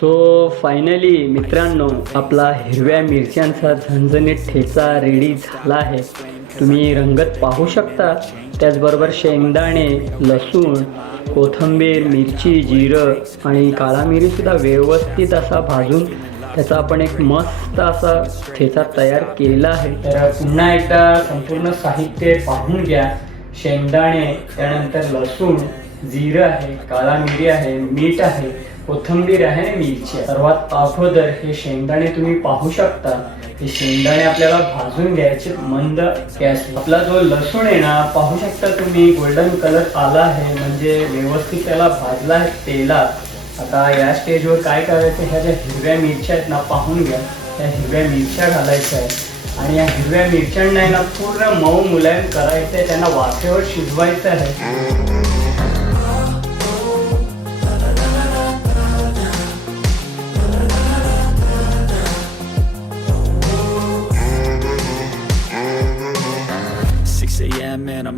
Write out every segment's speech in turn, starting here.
तो फायनली मित्रांनो आपला हिरव्या मिरच्यांचा झणझणीत ठेचा रेडी झाला आहे. तुम्ही रंगत पाहू शकता. त्याचबरोबर शेंगदाणे लसूण कोथिंबीर मिरची जिरं आणि काळा मिरीसुद्धा व्यवस्थित असा भाजून त्याचा आपण एक मस्त असा ठेचा तयार केला आहे. तर पुन्हा एकदा संपूर्ण साहित्य पाहून घ्या. शेंगदाणे त्यानंतर लसूण जिरं आहे काळा मिरी आहे मीठ आहे. कोथिंबीर आहे आणि मिरची आहे. सर्वात अगोदर हे शेंगदाणे तुम्ही पाहू शकता. हे शेंगदाणे आपल्याला भाजून घ्यायचे मंद गॅस आपला जो लसूण आहे ना पाहू शकता तुम्ही गोल्डन कलर आला आहे. म्हणजे व्यवस्थित त्याला भाजला आहे तेलात. आता या स्टेजवर काय करायचं? ह्या ज्या हिरव्या मिरच्या आहेत ना पाहून घ्या. त्या हिरव्या मिरच्या घालायच्या आहेत. आणि या हिरव्या मिरच्यांना ना पूर्ण मऊ मुलायम करायचं आहे त्यांना वाफेवर शिजवायचं आहे.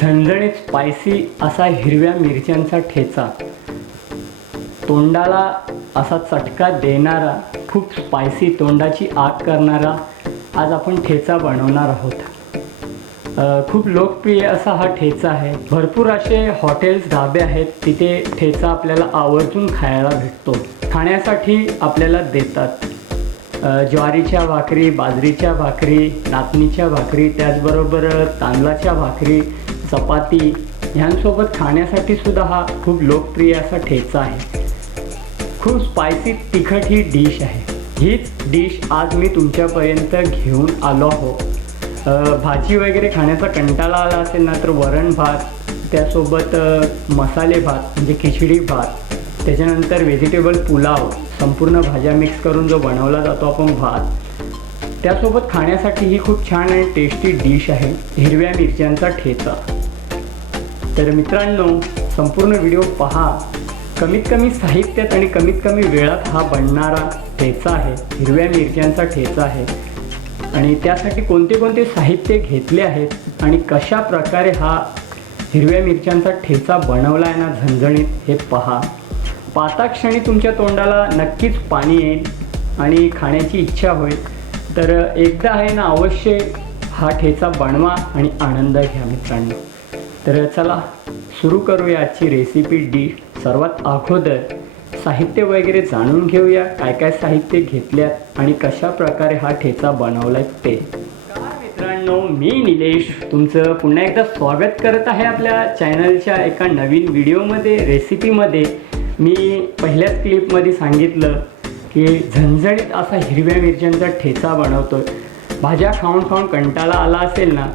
झणझणीत स्पायसी असा हिरव्या मिरच्यांचा ठेचा. तोंडाला असा चटका देणारा खूप स्पायसी तोंडाची आग करणारा आज आपण ठेचा बनवणार आहोत. खूप लोकप्रिय असा हा ठेचा आहे. भरपूर असे हॉटेल्स ढाबे आहेत तिथे ठेचा आपल्याला आवर्जून खायला भेटतो. खाण्यासाठी आपल्याला देतात. ज्वारीच्या भाकरी बाजरीच्या भाकरी नाचणीच्या भाकरी त्याचबरोबर तांदळाच्या भाकरी चपाती ह्यांसोबत खाण्यासाठी सुद्धा हा खूप लोकप्रिय असा ठेचा आहे. खूप स्पायसी तिखट ही डिश आहे. हीच डिश आज मी तुमच्यापर्यंत घेऊन आलो आहो. भाजी वगैरे खाण्याचा कंटाळा आला असेल ना तर वरण भात त्यासोबत मसाले भात म्हणजे खिचडी भात त्याच्यानंतर व्हेजिटेबल पुलाव संपूर्ण भाज्या मिक्स करून जो बनवला जातो आपण भात त्यासोबत खाण्यासाठी ही खूप छान आणि टेस्टी डिश आहे हिरव्या मिरच्यांचा ठेचा. तर मित्रांनो संपूर्ण व्हिडिओ पहा. कमीत कमी साहित्यात आणि कमीत कमी वेळात हा बनणारा ठेचा आहे. हिरव्या मिरच्यांचा ठेचा आहे. आणि त्यासाठी कोणते कोणते साहित्य घेतले आहेत आणि कशा प्रकारे हा हिरव्या मिरच्यांचा ठेचा बनवला आहे ना झणझणीत हे पहा. पाताक्षणी तुमच्या तोंडाला नक्कीच पाणी येईल आणि खाण्याची इच्छा होईल. तर एकदा आहे ना अवश्य हा ठेचा बनवा आणि आनंद घ्या मित्रांनो. तर चला सुरू करूया आजची रेसिपी डिश सर्वात अगोदर साहित्य वगैरे जाणून घेऊया काय काय साहित्य घेतल्यात आणि कशा प्रकारे हा ठेचा बनवलाय ते. मित्रांनो मी निलेश. तुमचं पुन्हा एकदा स्वागत करत आहे आपल्या चॅनलच्या एका नवीन व्हिडिओमध्ये रेसिपीमध्ये मी पहिल्याच क्लिपमध्ये सांगितलं की झणझणीत असा हिरव्या मिरच्यांचा ठेचा बनवतोय. भाज्या खाऊन खाऊन कंटाळा आला असेल ना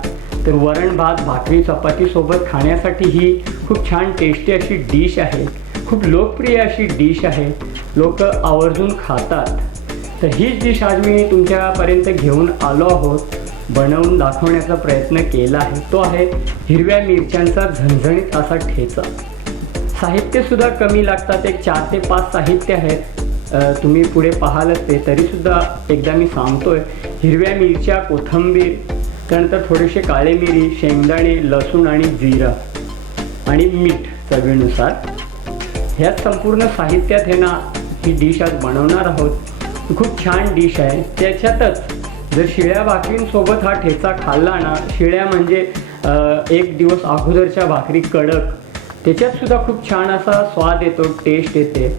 तर वरण भात भाकरी चपातीसोबत खाण्यासाठी ही खूप छान टेस्टी अशी डिश आहे. खूप लोकप्रिय अशी डिश आहे. लोक आवर्जून खातात. तर हीच डिश आज मी तुमच्यापर्यंत घेऊन आलो आहोत. बनवून दाखवण्याचा प्रयत्न केला आहे. तो आहे हिरव्या मिरच्यांचा झणझणीत असा ठेचा. साहित्यसुद्धा कमी लागतात. एक चार ते पाच साहित्य आहेत. तुम्ही पुढे पाहालच ते तरीसुद्धा एकदा मी सांगतोय. हिरव्या मिरच्या कोथंबीर त्यानंतर थोडेसे काळे मिरी शेंगदाणे लसूण आणि जिरा आणि मीठ चवीनुसार. ह्या संपूर्ण साहित्यात हे ना ही डिश आज बनवणार आहोत. खूप छान डिश आहे. त्याच्यातच जर शिळ्या भाकरींसोबत हा ठेचा खाल्ला ना शिळ्या म्हणजे एक दिवस अगोदरच्या भाकरी कडक. त्याच्यात सुद्धा खूप छान असा स्वाद येतो टेस्ट येते.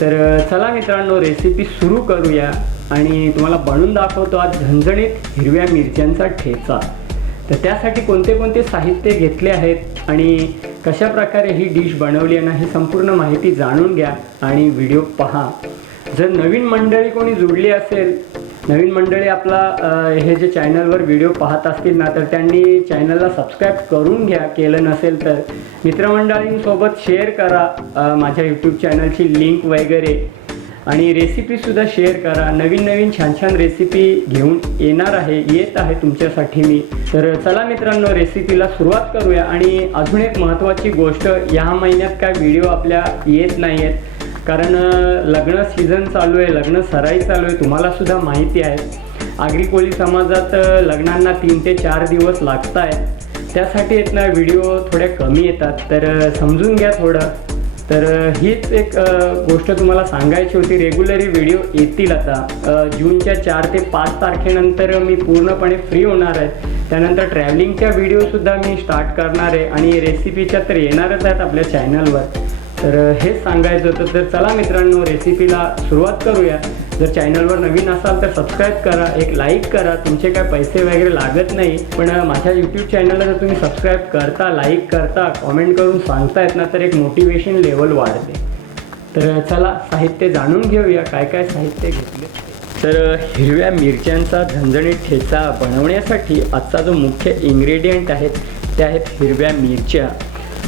तर चला मित्रांनो रेसिपी सुरू करूया. आणि तुम्हाला बनवून दाखवतो आज झणझणीत हिरव्या मिरच्यांचा ठेचा. तर त्यासाठी कोणते कोणते साहित्य घेतले आहेत आणि कशा प्रकारे ही डिश बनवली आहे ना ही संपूर्ण माहिती जाणून घ्या आणि व्हिडिओ पहा. जर नवीन मंडळी कोणी जुडली असेल नवीन मंडळी आपला हे जे चॅनलवर व्हिडिओ पाहत असतील ना तर त्यांनी चॅनलला सबस्क्राईब करून घ्या केलं नसेल तर. मित्रमंडळींसोबत शेअर करा माझ्या यूट्यूब चॅनलची लिंक वगैरे. आणि रेसिपीसुद्धा शेअर करा. नवीन नवीन छान छान रेसिपी घेऊन येणार आहे येत आहे तुमच्यासाठी मी. तर चला मित्रांनो रेसिपीला सुरुवात करूया. आणि अजून एक महत्त्वाची गोष्ट या महिन्यात काय व्हिडिओ आपल्या येत नाही आहेत कारण लग्न सीझन चालू आहे लग्न सराई चालू आहे तुम्हालासुद्धा माहिती आहे. आगरी कोळी समाजात लग्नांना तीन ते चार दिवस लागत आहेत त्यासाठी येत ना व्हिडिओ थोड्या कमी येतात. तर समजून घ्या थोडं. तर हीच एक गोष्ट तुम्हाला सांगायची होती. रेग्युलरी व्हिडिओ येतील आता. जूनच्या चार ते पाच तारखेनंतर मी पूर्णपणे फ्री होणार आहे. त्यानंतर ट्रॅव्हलिंगच्या व्हिडिओसुद्धा मी स्टार्ट करणार आहे आणि रेसिपीच्या तर येणारच आहेत आपल्या चॅनलवर तर हेच सांगायचं होतं. तर चला मित्रांनो रेसिपीला सुरुवात करूया. जर चॅनलवर नवीन असाल तर सबस्क्राईब करा एक लाईक करा. तुमचे काय पैसे वगैरे लागत नाही पण माझ्या यूट्यूब चॅनलला जर तुम्ही सबस्क्राईब करता लाईक करता कॉमेंट करून सांगतायत ना तर एक मोटिवेशन लेवल वाढते. तर चला साहित्य जाणून घेऊया. काय काय साहित्य घेतले? तर हिरव्या मिरच्यांचा झणझणीत ठेचा बनवण्यासाठी आजचा जो मुख्य इन्ग्रेडियंट आहेत ते आहेत हिरव्या मिरच्या.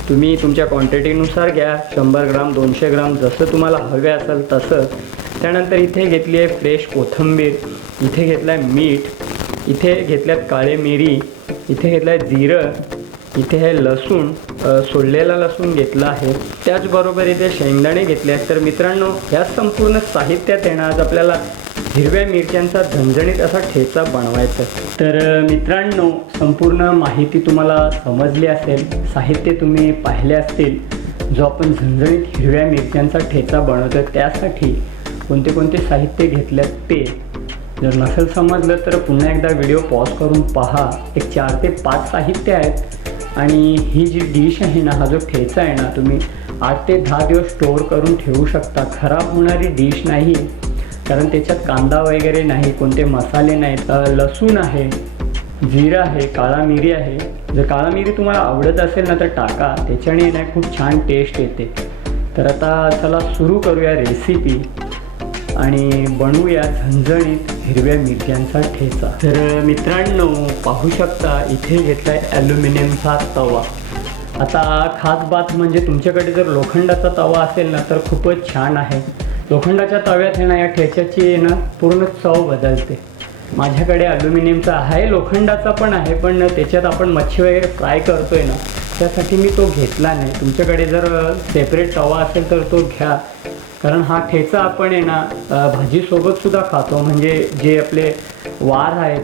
तुम्ही तुमच्या क्वांटिटीनुसार घ्या. शंभर ग्राम दोनशे ग्राम जसं तुम्हाला हवे असेल तसं. त्यानंतर इथे घेतली आहे फ्रेश कोथिंबीर इथे घेतलं आहे मीठ इथे घेतल्यात काळे मिरी इथे घेतलं आहे जिरं इथे हे लसूण सोडलेला लसूण घेतला आहे. त्याचबरोबर इथे शेंगदाणे घेतले आहेत. तर मित्रांनो ह्या संपूर्ण साहित्यात येणं आज आपल्याला हिरव्या मिरच्यांचा झणझणीत असा ठेचा बनवायचा तर मित्रांनो संपूर्ण माहिती तुम्हाला समजली असेल साहित्य तुम्ही पाहिले असतील जो आपण झणझणीत हिरव्या मिरच्यांचा ठेचा बनवतो त्यासाठी कोणते कोणते साहित्य घेतल्यात ते. जर नसेल समजलं तर पुन्हा एकदा व्हिडिओ पॉज करून पहा. एक चार ते पाच साहित्य आहेत. आणि ही जी डिश आहे ना हा जो ठेचा आहे ना तुम्ही आठ ते दहा दिवस स्टोअर करून ठेवू शकता. खराब होणारी डिश नाही. कारण त्याच्यात कांदा वगैरे नाही कोणते मसाले नाहीत. लसूण आहे जिरा आहे काळा मिरी आहे. जर काळा मिरी तुम्हाला आवडत असेल ना तर टाका. त्याच्याने ना खूप छान टेस्ट येते. तर आता चला सुरू करूया रेसिपी आणि बनवूया झणझणीत हिरव्या मिरच्यांचा ठेचा. तर मित्रांनो पाहू शकता इथे घेतलाय ॲल्युमिनियमचा तवा. आता खास बात म्हणजे तुमच्याकडे जर लोखंडाचा तवा असेल ना तर खूपच छान आहे. लोखंडाच्या तव्यात हे ना या ठेच्याची आहे ना पूर्ण चव बदलते. माझ्याकडे ॲल्युमिनियमचा आहे लोखंडाचा पण आहे पण त्याच्यात आपण मच्छी वगैरे फ्राय करतोय ना त्यासाठी मी तो घेतला नाही. तुमच्याकडे जर सेपरेट तवा असेल तर तो घ्या. कारण हा ठेचा आपण आहे ना भाजीसोबत सुद्धा खातो. म्हणजे जे आपले वार आहेत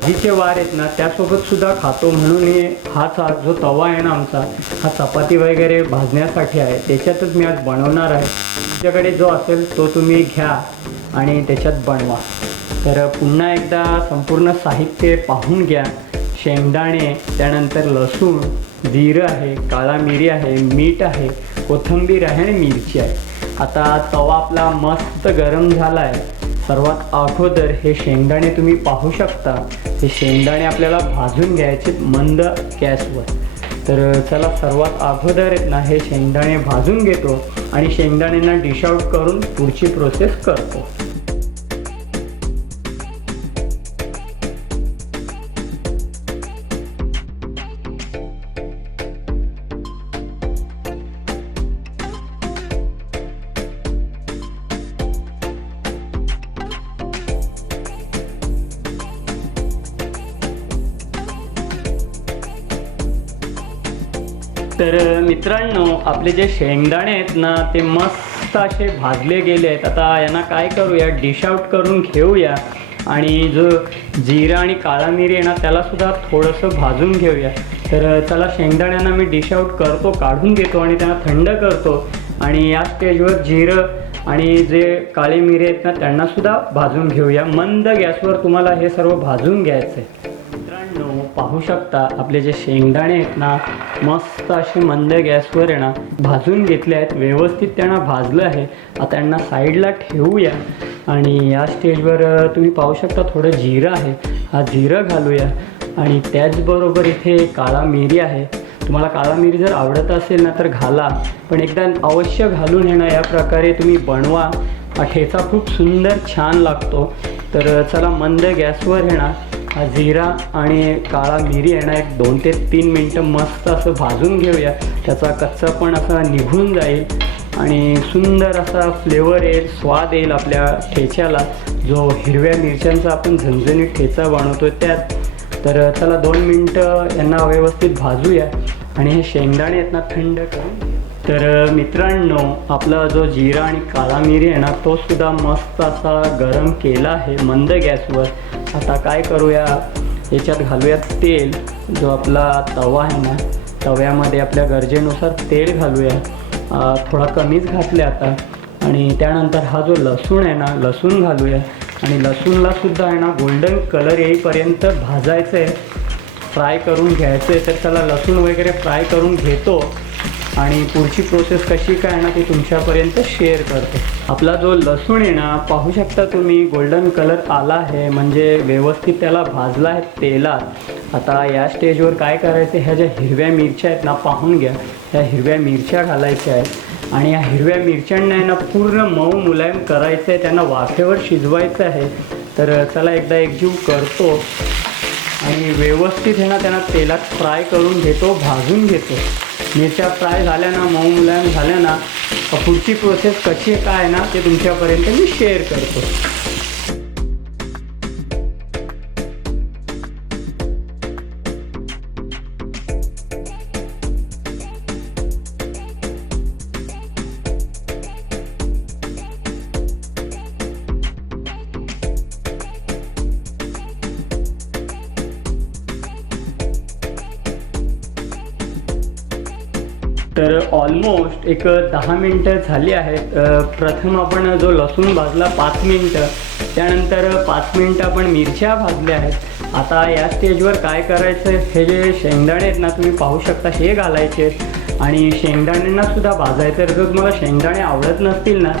भाजीचे वार आहेत ना त्यासोबत सुद्धा खातो. म्हणून हे हाच हा जो तवा आहे ना आमचा हा चपाती वगैरे भाजण्यासाठी आहे. त्याच्यातच मी आज बनवणार आहे. तुमच्याकडे जो असेल तो तुम्ही घ्या आणि त्याच्यात बनवा. तर पुन्हा एकदा संपूर्ण साहित्य पाहून घ्या. शेंगदाणे त्यानंतर लसूण जिरं आहे काळा मिरी आहे मीठ आहे कोथिंबीर आहे आणि मिरची आहे. आता तवा आपला मस्त गरम झाला आहे सर्वात अगोदर हे शेंगदाणे तुम्ही पाहू शकता. हे शेंगदाणे आपल्याला भाजून घ्यायचे मंद गॅसवर. तर चला सर्वात अगोदर आहेत ना हे शेंगदाणे भाजून घेतो आणि शेंगदाण्यांना डिश आउट करून पुढची प्रोसेस करतो. मित्रांनो आपले जे शेंगदाणे आहेत ना ते मस्त असे भाजले गेले आहेत. आता यांना काय करूया? डिश आउट करून घेऊया. आणि जो जिरा आणि काळा मिरी आहे ना त्याला सुद्धा थोडंसं भाजून घेऊया. तर चला शेंगदाण्यांना मी डिश आउट करतो काढून घेतो आणि त्यांना थंड करतो. आणि या स्टेजवर जिरं आणि जे काळे मिरी आहेत ना त्यांना सुद्धा भाजून घेऊया. मंद गॅसवर तुम्हाला हे सर्व भाजून घ्यायचं आहे पाहू शकता. आपले जे शेंगदाणे आहेत ना मस्त असे मंद गॅसवर आहे ना भाजून घेतले आहेत. व्यवस्थित त्यांना भाजलं आहे. आता यांना साईडला ठेवूया. आणि या स्टेजवर तुम्ही पाहू शकता थोडं जिरं आहे. हा जिरं घालूया. आणि त्याचबरोबर इथे काळा मिरी आहे. तुम्हाला काळा मिरी जर आवडत असेल ना तर घाला. पण एकदा अवश्य घालून येणं या प्रकारे तुम्ही बनवा. हा ठेचा खूप सुंदर छान लागतो. तर चला मंद गॅसवर येणार हा जिरा आणि काळा मिरी आहे ना एक दोन ते तीन मिनटं मस्त असं भाजून घेऊया. त्याचा कच्चा पण असा निघून जाईल आणि सुंदर असा फ्लेवर येईल स्वाद येईल आपल्या ठेच्याला. जो हिरव्या मिरच्यांचा आपण झणझणीत ठेचा बनवतो त्यात. तर त्याला दोन मिनटं यांना व्यवस्थित भाजूया आणि हे शेंगदाणे आहेत ना थंड करून तर मित्रांनो आपला जो जिरा आणि काळा मिरी आहे ना तो सुद्धा मस्त असा गरम केला आहे मंद गॅसवर. आता काय करूया? याच्यात घालूयात तेल. जो आपला तवा आहे ना तव्यामध्ये आपल्या गरजेनुसार तेल घालूया. थोडा कमीच घातले आता. आणि त्यानंतर हा जो लसूण आहे ना लसूण घालूया. आणि लसूणला सुद्धा आहे ना गोल्डन कलर येईपर्यंत भाजायचं आहे फ्राय करून घ्यायचं आहे तर त्याला लसूण वगैरे फ्राय करून घेतो. आणि पुढची प्रोसेस कशी काय आहे ना ती तुमच्यापर्यंत शेअर करतो. आपला जो लसूण आहे ना पाहू शकता तुम्ही गोल्डन कलर आला आहे. म्हणजे व्यवस्थित त्याला भाजला आहे तेलात. आता या स्टेजवर काय करायचं ह्या ज्या हिरव्या मिरच्या आहेत ना पाहून घ्या. ह्या हिरव्या मिरच्या घालायच्या आहेत. आणि या हिरव्या मिरच्यांना आहे ना पूर्ण मऊ मुलायम करायचं आहे त्यांना वाफेवर शिजवायचं आहे. तर चला एकदा एकजीव करतो. आणि व्यवस्थित आहे ना त्यांना तेलात फ्राय करून घेतो भाजून घेतो. मिरच्या फ्राय झाल्या ना मऊ मुलायम झाल्या ना पुढची प्रोसेस कशी काय आहे ना ते तुमच्यापर्यंत मी शेअर करतो. तर ऑलमोस्ट एक दहा मिनटं झाली आहेत. प्रथम आपण जो लसूण भाजला पाच मिनटं त्यानंतर पाच मिनटं आपण मिरच्या भाजल्या आहेत. आता या स्टेजवर काय करायचं हे जे शेंगदाणे आहेत ना तुम्ही पाहू शकता हे घालायचे आणि शेंगदाण्यांना सुद्धा भाजायचं आहे. जर तुम्हाला शेंगदाणे आवडत नसतील ना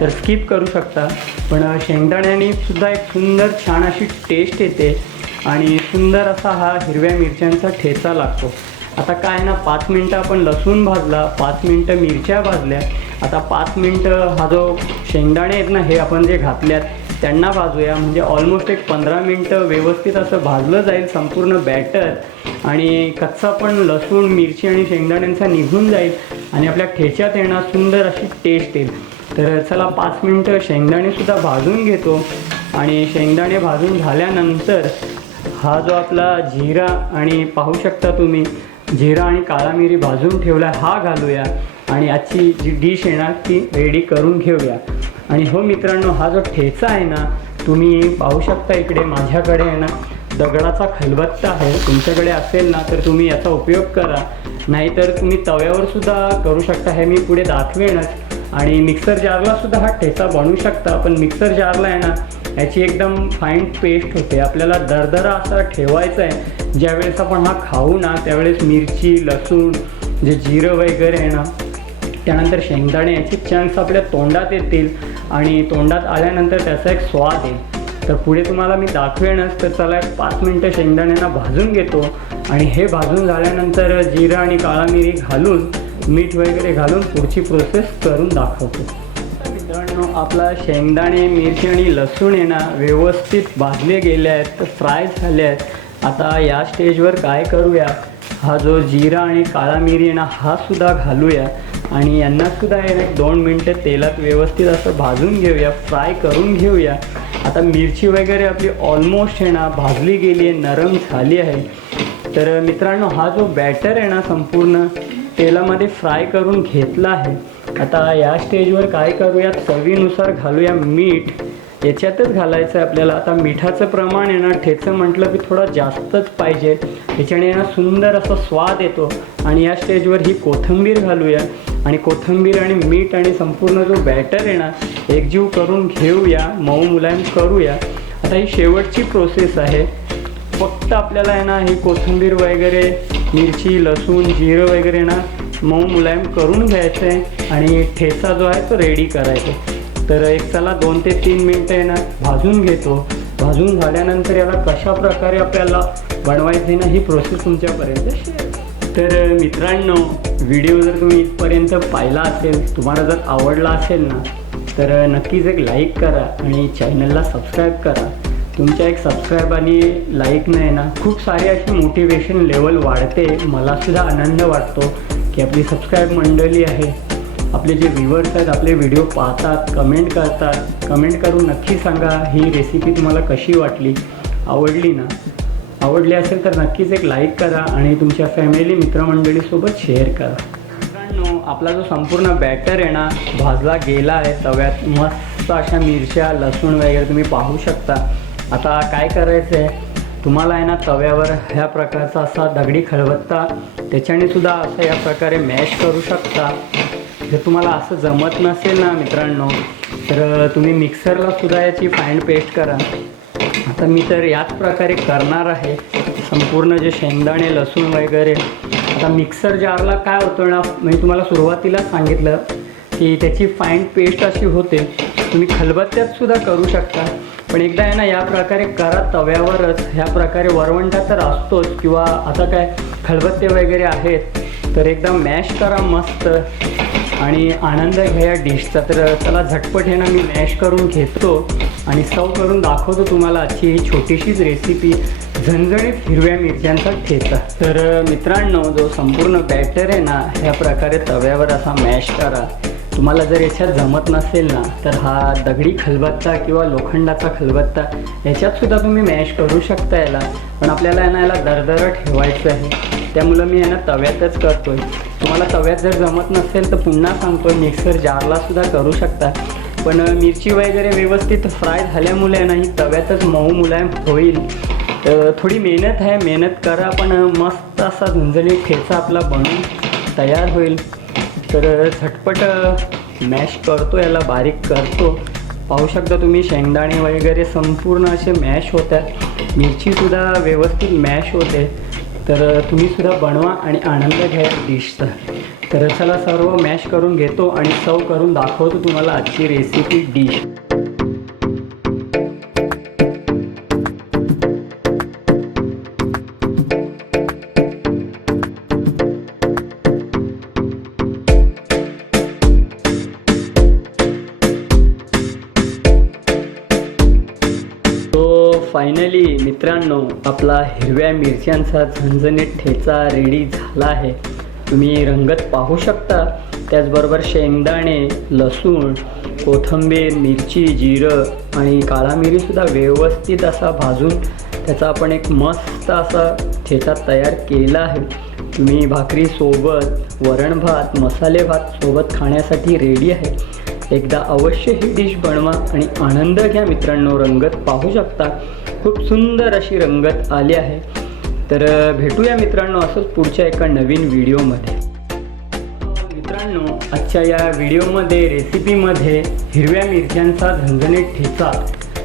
तर स्किप करू शकता. पण शेंगदाण्याने सुद्धा एक सुंदर छान अशी टेस्ट येते. आणि सुंदर असा हा हिरव्या मिरच्यांचा ठेचा लागतो. आता काय ना पाच मिनटं आपण लसूण भाजला पाच मिनटं मिरच्या भाजल्या. आता पाच मिनटं हा जो शेंगदाणे आहेत ना हे आपण जे घातल्यात त्यांना भाजूया. म्हणजे ऑलमोस्ट एक पंधरा मिनटं व्यवस्थित असं भाजलं जाईल संपूर्ण बॅटर आणि कच्चा पण लसूण मिरची आणि शेंगदाण्यांचा निघून जाईल. आणि आपल्या ठेच्यात येणार सुंदर अशी टेस्ट येईल. तर चला पाच मिनटं शेंगदाणेसुद्धा भाजून घेतो. आणि शेंगदाणे भाजून झाल्यानंतर हा जो आपला जिरा आणि पाहू शकता तुम्ही जिरा आणि काळा मिरी भाजून ठेवला हा घालूया. आणि आजची जी डिश येणार ती रेडी करून घेऊया. आणि हो मित्रांनो हा जो ठेचा आहे ना तुम्ही पाहू शकता इकडे माझ्याकडे आहे ना दगडाचा खलबत्ता आहे. तुमच्याकडे असेल ना तर तुम्ही याचा उपयोग करा. नाहीतर तुम्ही तव्यावर सुद्धा करू शकता. हे मी पुढे दाखवेनच. आणि मिक्सर जारला सुद्धा हा ठेचा बनवू शकता. पण मिक्सर जारला आहे ना याची एकदम फाईन पेस्ट होते. आपल्याला दरदरा असा ठेवायचा आहे ज्यावेळेस आपण हा खाऊ ना त्यावेळेस मिरची लसूण जे जिरं वगैरे आहे ना त्यानंतर शेंगदाणे याचे चंक्स आपल्या तोंडात येतील आणि तोंडात आल्यानंतर त्याचा एक स्वाद येईल. तर पुढे तुम्हाला मी दाखवेनच तर चला एक पाच मिनटं शेंगदाण्यांना भाजून घेतो. आणि हे भाजून झाल्यानंतर जिरं आणि काळा मिरी घालून मीठ वगैरे घालून पुढची प्रोसेस करून दाखवतो. मित्रांनो आपला शेंगदाणे मिरची आणि लसूण आहे ना व्यवस्थित भाजले गेले आहेत फ्राय झाले आहेत. आता या स्टेजवर काय करूया? हा जो जिरा आणि काळा मिरी आहे ना हा सुद्धा घालूया. आणि यांनासुद्धा आहे ना एक दोन मिनटं तेलात व्यवस्थित असं भाजून घेऊया फ्राय करून घेऊया. आता मिरची वगैरे आपली ऑलमोस्ट आहे ना भाजली गेली आहे नरम झाली आहे. तर मित्रांनो हा जो बॅटर आहे ना संपूर्ण तेलामध्ये फ्राय करून घेतला आहे. आता या स्टेजवर काय करूया चवीनुसार घालूया मीठ. याच्यातच घालायचं आहे आपल्याला. आता मिठाचं प्रमाण आहे ना ठेचं म्हटलं की थोडं जास्तच पाहिजे. त्याच्याने ना सुंदर असा स्वाद येतो. आणि या स्टेजवर ही कोथिंबीर घालूया. आणि कोथिंबीर आणि मीठ आणि संपूर्ण जो बॅटर आहे ना एकजीव करून घेऊया. मऊ मुलायम करूया. आता ही शेवटची प्रोसेस आहे. फक्त आपल्याला आहे ना ही कोथिंबीर वगैरे मिरची लसूण जिरं वगैरे ना मऊ मुलायम करून घ्यायचं आहे आणि ठेचा जो आहे तो रेडी करायचा तर एक चला दोन ते तीन मिनटं आहे ना भाजून घेतो. भाजून झाल्यानंतर याला कशा प्रकारे आपल्याला बनवायचे ना ही प्रोसेस तुमच्यापर्यंत शेअर तर मित्रांनो व्हिडिओ जर तुम्ही इथपर्यंत पाहिला असेल तुम्हाला जर आवडला असेल ना तर नक्कीच एक लाईक करा आणि चॅनलला सबस्क्राईब करा. तुमच्या एक सबस्क्राईब आणि लाईकनं आहे ना खूप सारी अशी मोटिवेशन लेवल वाढते. मला सुद्धा आनंद वाटतो की आपली सबस्क्राईब मंडळी आहे. आपले जे व्ह्युअर्स आहेत आपले व्हिडिओ पाहतात कमेंट करतात. कमेंट करून नक्की सांगा ही रेसिपी तुम्हाला कशी वाटली? आवडली ना? आवडली असेल तर नक्कीच एक लाईक करा आणि तुमच्या फॅमिली मित्रमंडळीसोबत शेअर करा. मित्रांनो आपला जो संपूर्ण बॅटर आहे ना भाजला गेला आहे तव्यात. मस्त अशा मिरच्या लसूण वगैरे तुम्ही पाहू शकता. आता काय करायचं आहे तुम्हाला आहे ना तव्यावर ह्या प्रकारचा असा दगडी खळवत्ता त्याच्याने सुद्धा असं या प्रकारे मॅश करू शकता. जर तुम्हाला असं जमत नसेल ना मित्रांनो तर तुम्ही मिक्सरला सुद्धा याची फाईंड पेस्ट करा. आता मी तर याच प्रकारे करणार आहे. संपूर्ण जे शेंगदाणे लसूण वगैरे. आता मिक्सर जारला काय होतं ना मी तुम्हाला सुरुवातीलाच सांगितलं की त्याची फाईन पेस्ट अशी होते. तुम्ही खलबत्त्यात सुद्धा करू शकता. पण एकदा आहे ना या प्रकारे करा तव्यावरच. ह्या प्रकारे वरवंटा तर असतोच. किंवा आता काय खलबत्ते वगैरे आहेत तर एकदा मॅश करा मस्त. आणि आनंद घ्या या डिशचा. तर चला झटपट हे ना मी मॅश करून घेतो. आणि सर्व करून दाखवतो तुम्हाला आजची ही छोटीशीच रेसिपी झणझणीत हिरव्या मिरच्यांचा ठेचा. तर मित्रांनो जो संपूर्ण बॅटर आहे ना ह्या प्रकारे तव्यावर असा मॅश करा. तुम्हाला जर याच्यात जमत नसेल ना तर हा दगडी खलबत्ता किंवा लोखंडाचा खलबत्ता याच्यात सुद्धा तुम्ही मॅश करू शकता याला. पण आपल्याला यांना ना याला दरदर ठेवायचं आहे. त्यामुळं मी यांना ना तव्यातच करतोय. तुम्हाला तव्यात जर जमत नसेल तर पुन्हा सांगतोय मिक्सर जारला सुद्धा करू शकता. पण मिरची वगैरे व्यवस्थित फ्राय झाल्यामुळे आहे ना ही तव्यातच मऊ मुलायम होईल. तर थोडी मेहनत आहे मेहनत करा पण मस्त असा झुंझणीत ठेचा आपला बनून तयार होईल. तर झटपट मॅश करतो याला बारीक करतो. पाहू शकता तुम्ही शेंगदाणे वगैरे संपूर्ण असे मॅश होतात मिरचीसुद्धा व्यवस्थित मॅश होते. तर तुम्ही सुद्धा बनवा आणि आनंद घ्या डिशचा तर चला सर्व मॅश करून घेतो आणि सव करून दाखवतो तुम्हाला आजची रेसिपी डिश मित्रांनो आपला हिरव्या मिरच्यांचा झणझणीत ठेचा रेडी झाला आहे. तुम्ही रंगत पाहू शकता. त्याचबरोबर शेंगदाणे लसूण कोथिंबीर मिरची जिरं आणि काळा मिरीसुद्धा व्यवस्थित असा भाजून त्याचा आपण एक मस्त असा ठेचा तयार केला आहे. तुम्ही भाकरीसोबत वरण भात मसाले भात सोबत खाण्यासाठी रेडी आहे. एकदा अवश्य ही डिश बनवा आणि आनंद घ्या मित्रांनो रंगत पाहू शकता. खूप सुंदर अशी रंगत आली आहे. तर भेटूया मित्रांनो असंच पुढच्या एका नवीन व्हिडिओमध्ये. मित्रांनो आजच्या या व्हिडिओमध्ये रेसिपीमध्ये हिरव्या मिरच्यांचा झणझणीत ठेचा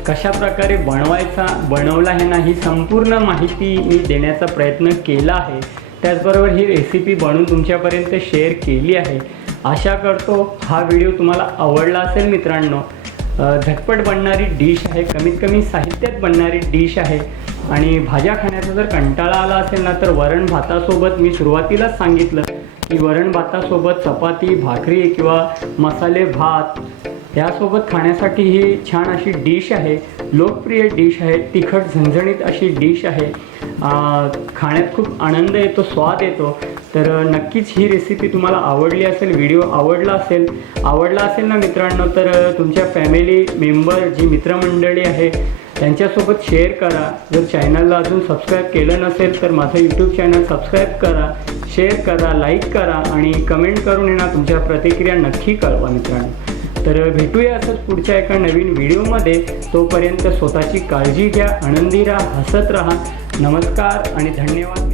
कशा प्रकारे बनवायचा बनवला आहे ना ही संपूर्ण माहिती मी देण्याचा प्रयत्न केला आहे. त्याचबरोबर ही रेसिपी बनवून तुमच्यापर्यंत शेअर केली आहे. आशा करतो हा व्हिडिओ तुम्हाला आवडला असेल मित्रांनो. झटपट बनणारी डिश आहे कमीत कमी साहित्यात बनणारी डिश आहे. आणि भाज्या खाण्याचा जर कंटाळा आला असेल ना तर वरण भातासोबत मी सुरुवातीलाच सांगितलं की वरण भातासोबत चपाती भाकरी किंवा मसाले भात यासोबत खाण्यासाठी ही छान अशी डिश आहे. लोकप्रिय डिश आहे तिखट झणझणीत अशी डिश आहे. खाण्यात खूप आनंद येतो स्वाद येतो. तर नक्कीच ही रेसिपी तुम्हाला आवडली असेल व्हिडिओ आवडला असेल आवडला असेल ना मित्रांनो तर तुमच्या फॅमिली मेंबर जी मित्रमंडळी आहे त्यांच्यासोबत शेअर करा. जर चॅनलला अजून सबस्क्राईब केलं नसेल तर माझं यूट्यूब चॅनल सबस्क्राईब करा शेअर करा लाईक करा आणि कमेंट करून येणार तुमच्या प्रतिक्रिया नक्की कळवा मित्रांनो. तर भेटूया असंच पुढच्या एका नवीन व्हिडिओमध्ये तोपर्यंत स्वतःची काळजी घ्या आनंदी राहा हसत राहा. नमस्कार आणि धन्यवाद.